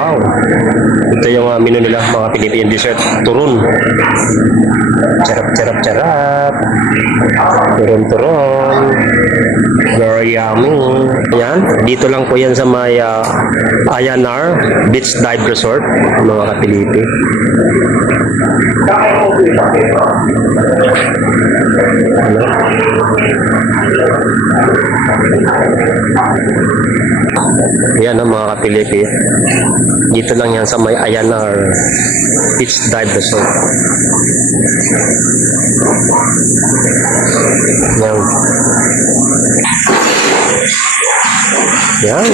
Wow! Ito yung menu nila, mga Philippine dessert. Turon. Charap, charap, charap. Turon, turon. Very yummy. Yan. Dito lang po yan sa may Ayanar Beach Dive Resort, mga kapilipi. Ano? Yan ang mga kapilipi. Dito lang yan sa may Ayanar Beach Dive Resort. Yan. Yan.